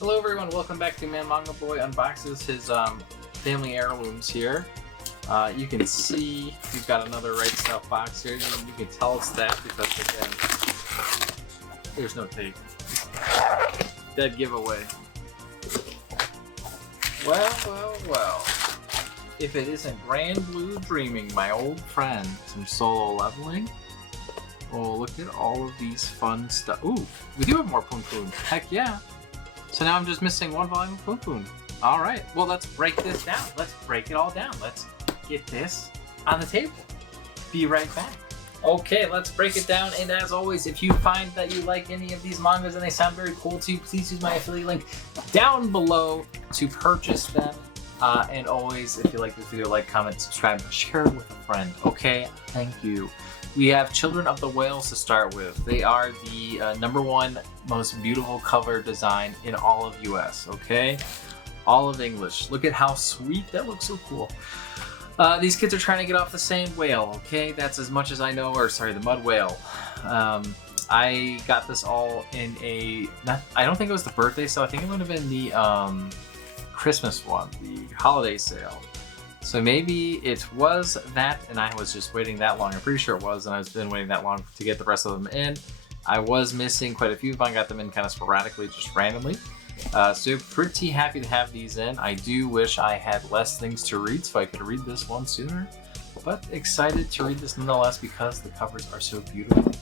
Hello everyone, welcome back to Manga Boy Unboxes his family heirlooms here. You can see we've got another right stuff box here. You can tell it's that because again, there's no tape. Dead giveaway. Well. If it isn't Grand Blue Dreaming, my old friend, some solo leveling. Oh, look at all of these fun stuff. Ooh, we do have more Poon Poon. Heck yeah. So now I'm just missing one volume of Poon Poon. All right, well, let's break this down. Let's break it all down. Let's get this on the table. Be right back. Okay, let's break it down. And as always, if you find that you like any of these mangas and they sound very cool to you, please use my affiliate link down below to purchase them. And always, if you like this video, like, comment, subscribe, share it with a friend. Okay, thank you. We have Children of the Whales to start with. They are the #1 most beautiful cover design in all of US, okay? All of English. Look at how sweet, that looks so cool. These kids are trying to get off the same whale, okay? That's as much as I know, or sorry, the mud whale. I got this all in I don't think it was the birthday sale, I think it would have been the Christmas one, the holiday sale. So maybe it was that, and I was just waiting that long. I'm pretty sure it was, and I've been waiting that long to get the rest of them in. I was missing quite a few, but I got them in kind of sporadically, just randomly. So pretty happy to have these in. I do wish I had less things to read, so I could read this one sooner. But excited to read this nonetheless because the covers are so beautiful.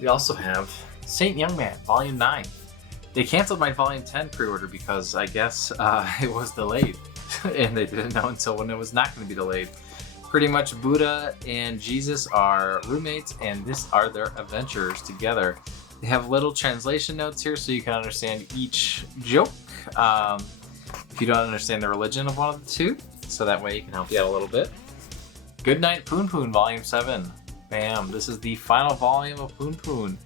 We also have Saint Young Man, Volume 9. They canceled my Volume 10 pre-order because I guess it was delayed. And they didn't know until when it was not going to be delayed. Pretty much Buddha and Jesus are roommates, and this are their adventures together. They have little translation notes here so you can understand each joke if you don't understand the religion of one of the two, so that way it can help you out a little bit. Good Night Poon Poon, Volume 7. Bam, this is the final volume of Poon Poon.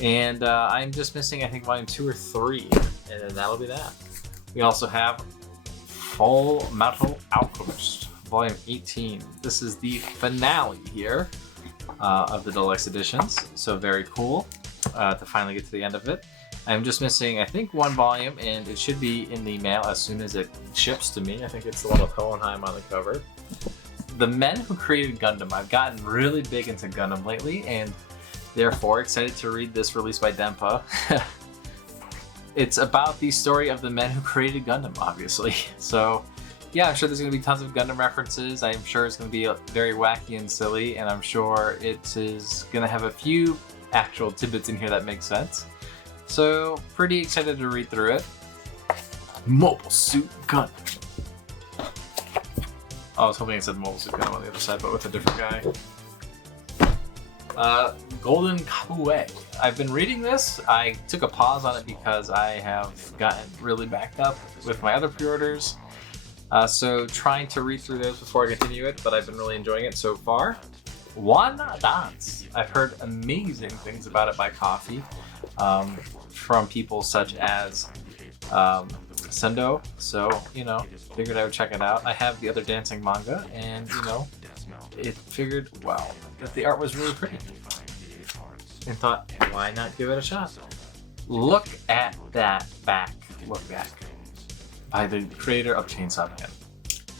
And I'm just missing, I think, Volume 2 or 3, and then that'll be that. We also have Full Metal Alchemist, Volume 18. This is the finale here of the deluxe editions, so very cool to finally get to the end of it. I'm just missing, I think, one volume, and it should be in the mail as soon as it ships to me. I think it's the one with Hohenheim on the cover. The Men Who Created Gundam. I've gotten really big into Gundam lately, and therefore excited to read this, released by Denpa. It's about the story of the men who created Gundam, obviously. So, yeah, I'm sure there's going to be tons of Gundam references. I'm sure it's going to be very wacky and silly, and I'm sure it is going to have a few actual tidbits in here that make sense. So, pretty excited to read through it. Mobile Suit Gundam. I was hoping it said Mobile Suit Gundam on the other side, but with a different guy. Golden Kamuy. I've been reading this. I took a pause on it because I have gotten really backed up with my other pre-orders. So trying to read through those before I continue it, but I've been really enjoying it so far. Wanna Dance. I've heard amazing things about it by Coffee from people such as Sendo. So, you know, figured I would check it out. I have the other dancing manga, and, you know, it figured, wow, that the art was really pretty. And thought, why not give it a shot? Look at that back. Look back. By the creator of Chainsaw Man.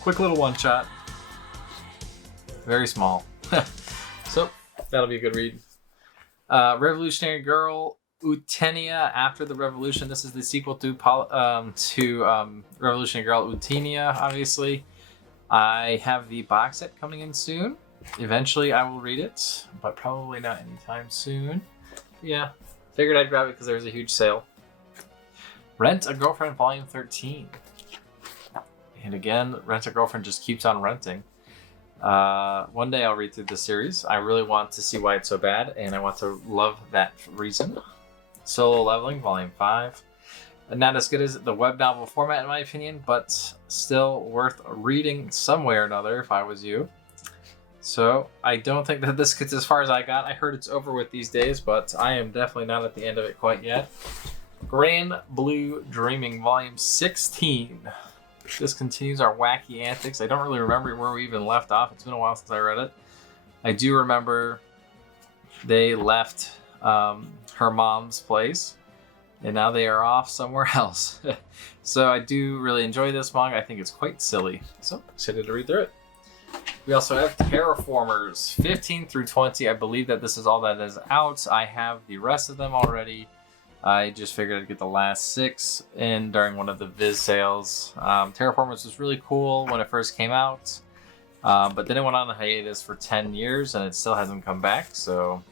Quick little one shot. Very small. So, that'll be a good read. Revolutionary Girl, Utenia After the Revolution. This is the sequel to Revolutionary Girl Utenia, obviously. I have the box set coming in soon. Eventually I will read it, but probably not anytime soon. Yeah, figured I'd grab it because there was a huge sale. Rent a Girlfriend Volume 13. And again, Rent a Girlfriend just keeps on renting. One day I'll read through this series. I really want to see why it's so bad, and I want to love that reason. Solo Leveling Volume 5. Not as good as the web novel format in my opinion, but still worth reading some way or another if I was you. So I don't think that this gets as far as I got. I heard it's over with these days, but I am definitely not at the end of it quite yet. Grand Blue Dreaming Volume 16. This continues our wacky antics. I don't really remember where we even left off. It's been a while since I read it. I do remember they left her mom's place and now they are off somewhere else. So I do really enjoy this manga. I think it's quite silly. So excited to read through it. We also have Terraformers 15 through 20. I believe that this is all that is out. I have the rest of them already. I just figured I'd get the last 6 in during one of the Viz sales. Terraformers was really cool when it first came out, but then it went on a hiatus for 10 years and it still hasn't come back. So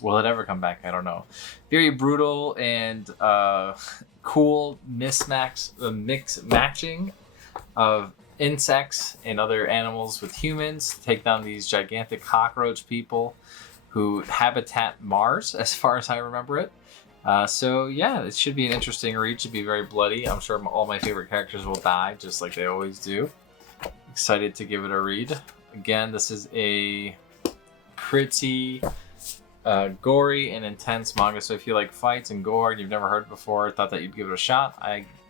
will it ever come back? I don't know. Very brutal and cool mix matching of insects and other animals with humans to take down these gigantic cockroach people who habitat Mars, as far as I remember it. So yeah, it should be an interesting read. Should be very bloody. I'm sure all my favorite characters will die, just like they always do. Excited to give it a read. Again, this is a pretty gory and intense manga. So if you like fights and gore and you've never heard it before, thought that you'd give it a shot,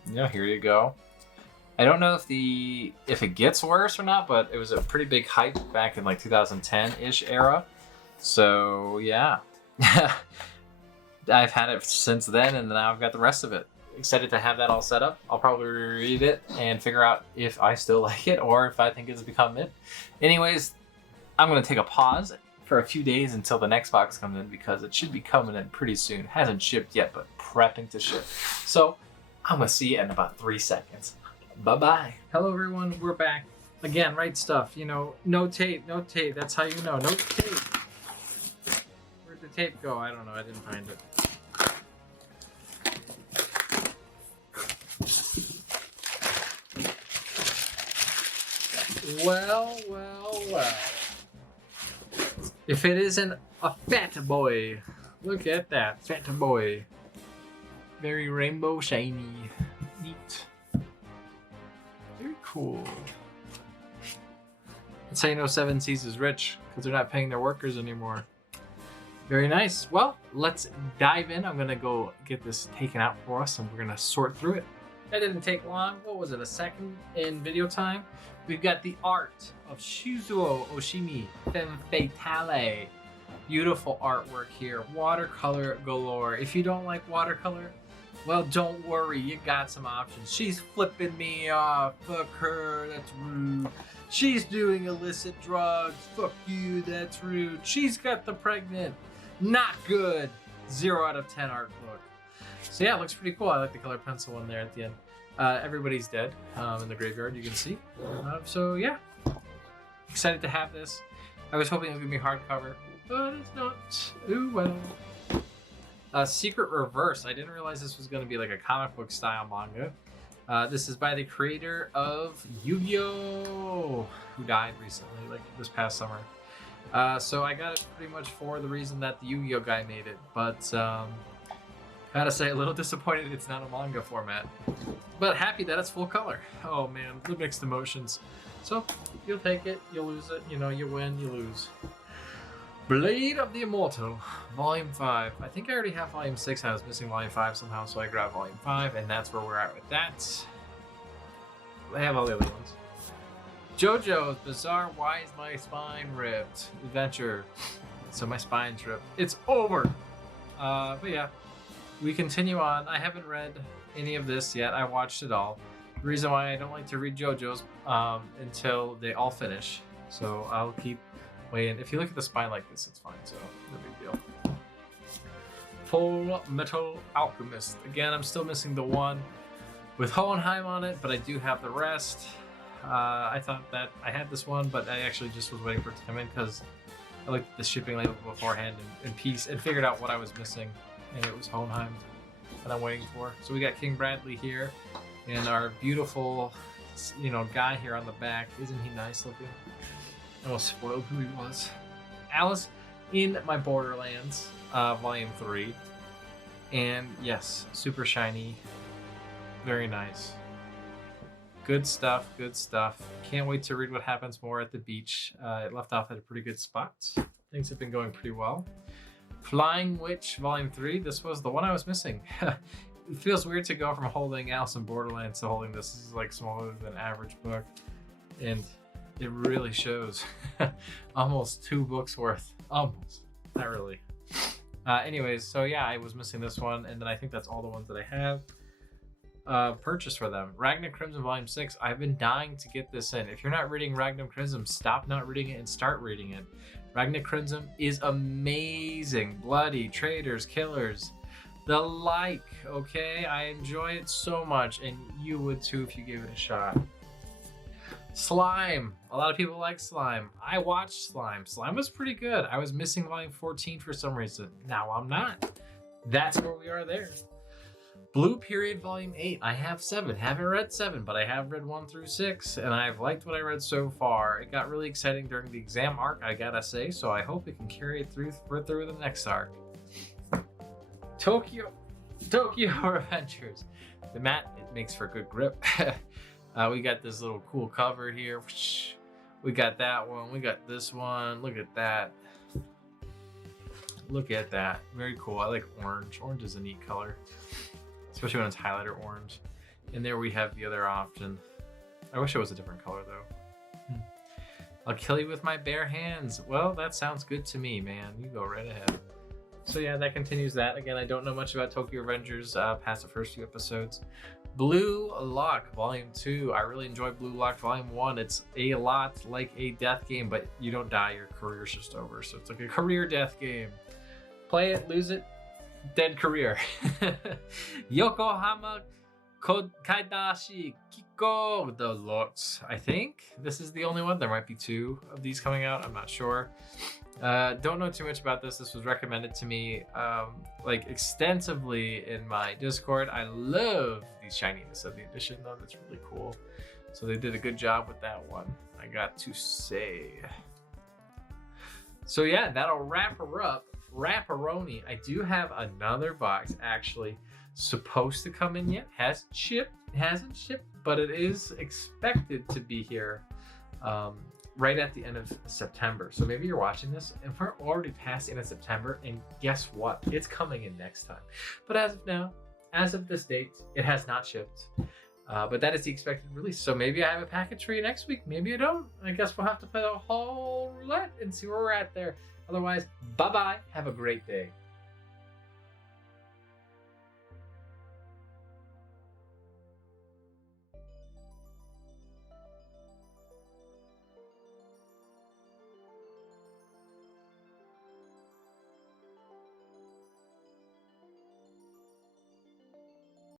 here you go. I don't know if it gets worse or not, but it was a pretty big hype back in like 2010-ish era. So yeah. I've had it since then, and now I've got the rest of it. Excited to have that all set up. I'll probably reread it and figure out if I still like it or if I think it's become mid. Anyways, I'm going to take a pause for a few days until the next box comes in because it should be coming in pretty soon. Hasn't shipped yet, but prepping to ship. So I'm going to see you in about 3 seconds. Bye-bye. Hello, everyone. We're back. Again, right stuff. You know, no tape, no tape. That's how you know. No tape. Where'd the tape go? I don't know. I didn't find it. Well. If it isn't a fat boy. Look at that. Fat boy. Very rainbow shiny. Neat. Very cool. That's how you know 7 Seas is rich, because they're not paying their workers anymore. Very nice. Well, let's dive in. I'm going to go get this taken out for us, and we're going to sort through it. That didn't take long. What was it, a second in video time? We've got the art of Shizuo Oshimi, Femme Fatale. Beautiful artwork here. Watercolor galore. If you don't like watercolor, well, don't worry. You got some options. She's flipping me off. Fuck her. That's rude. She's doing illicit drugs. Fuck you. That's rude. She's got the pregnant. Not good. 0 out of 10 art book. So yeah, it looks pretty cool. I like the colored pencil one there at the end. Everybody's dead in the graveyard, you can see. So yeah, excited to have this. I was hoping it would be hardcover, but it's not. Ooh, well. Secret Reverse. I didn't realize this was going to be like a comic book style manga. This is by the creator of Yu-Gi-Oh! Who died recently, like this past summer. So I got it pretty much for the reason that the Yu-Gi-Oh! Guy made it, but gotta say, a little disappointed it's not a manga format. But happy that it's full color. Oh man, the mixed emotions. So, you'll take it, you'll lose it, you know, you win, you lose. Blade of the Immortal, Volume 5. I think I already have Volume 6, I was missing Volume 5 somehow, so I grabbed Volume 5, and that's where we're at with that. I have all the other ones. JoJo's Bizarre Why Is My Spine Ripped Adventure. So my spine's ripped. It's over! But yeah. We continue on. I haven't read any of this yet. I watched it all. The reason why I don't like to read JoJo's until they all finish. So I'll keep waiting. If you look at the spine like this, it's fine. So no big deal. Full Metal Alchemist. Again, I'm still missing the one with Hohenheim on it, but I do have the rest. I thought that I had this one, but I actually just was waiting for it to come in because I looked at the shipping label beforehand in peace and figured out what I was missing. And it was Hohenheim that I'm waiting for. So we got King Bradley here, and our beautiful, guy here on the back. Isn't he nice looking? I almost spoiled who he was. Alice in My Borderlands, Volume 3. And yes, super shiny. Very nice. Good stuff, good stuff. Can't wait to read what happens more at the beach. It left off at a pretty good spot. Things have been going pretty well. Flying Witch Volume 3. This was the one I was missing. It feels weird to go from holding Alice in Borderlands to holding this. This is like smaller than average book. And it really shows. Almost 2 books worth. Almost. Not really. Anyways, so yeah, I was missing this one, and then I think that's all the ones that I have purchased for them. Ragnar Crimson Volume 6. I've been dying to get this in. If you're not reading Ragnar Crimson, stop not reading it and start reading it. Ragnar Crimson is amazing. Bloody, traitors, killers, the like, okay? I enjoy it so much, and you would too if you gave it a shot. Slime. A lot of people like Slime. I watched Slime. Slime was pretty good. I was missing Volume 14 for some reason. Now I'm not. That's where we are there. Blue Period Volume 8. I have 7. Haven't read 7, but I have read 1 through 6, and I've liked what I read so far. It got really exciting during the exam arc, I gotta say, so I hope it can carry it through the next arc. Tokyo Revengers. The mat, it makes for good grip. We got this little cool cover here. We got that one. We got this one. Look at that. Look at that. Very cool. I like orange. Orange is a neat color, especially when it's highlighter orange. And there we have the other option. I wish it was a different color though. I'll kill you with my bare hands. Well, that sounds good to me, man. You go right ahead. So yeah, that continues that. Again, I don't know much about Tokyo Revengers past the first few episodes. Blue Lock Volume 2. I really enjoyed Blue Lock Volume 1. It's a lot like a death game, but you don't die, your career's just over. So it's like a career death game. Play it, lose it, dead career. Yokohama Kaidashi Kiko Deluxe. I think this is the only one. There might be 2 of these coming out. I'm not sure. Don't know too much about this. This was recommended to me like extensively in my Discord. I love the shininess of the edition though. That's really cool. So they did a good job with that one, I got to say. So yeah, that'll wrap her up. Wrapperoni. I do have another box actually supposed to come in yet. Hasn't shipped, but it is expected to be here right at the end of September. So maybe you're watching this and we're already past the end of September, and guess what? It's coming in next time. But as of now, as of this date, it has not shipped. But that is the expected release. So maybe I have a package for you next week. Maybe I don't. I guess we'll have to play the whole roulette and see where we're at there. Otherwise, bye-bye. Have a great day.